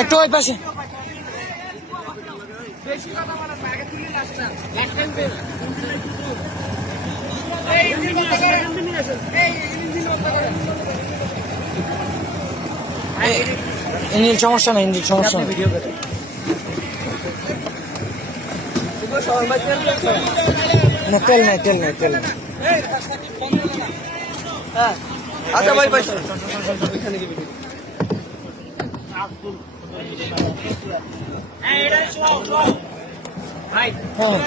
একটু ওই পাশে। ইঞ্জিন সমস্যা নেই ইঞ্জিন সমস্যা নেই। না তেল নেই তেল নেই তেল নেই। আচ্ছা ভাই ভাই হ্যাঁ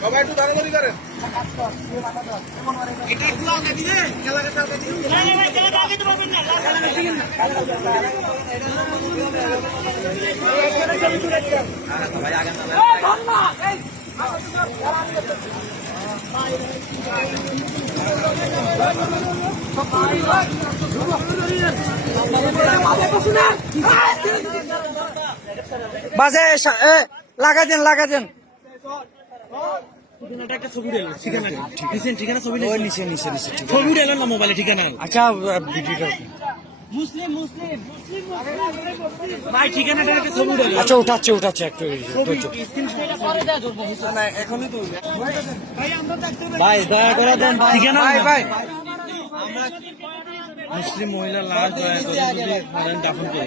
সবাই একটু দাঁড়াদাঁড়ি করেন। দেন একটা ছবি দিল ঠিকানা দিছেন ঠিকানা ছবি নিচে। নিচে নিচে ছবি মোবাইলে ঠিকানা। আচ্ছা ভিডিওটা ভাই ঠিকানাটা একটা ছবি আচ্ছা উঠাচ্ছে উঠাচ্ছে একটু। ভাই দয়া করে দেন ঠিকানা ভাই ভাই। মুসলিম মহিলা লাশ দয়া করে দাফন করে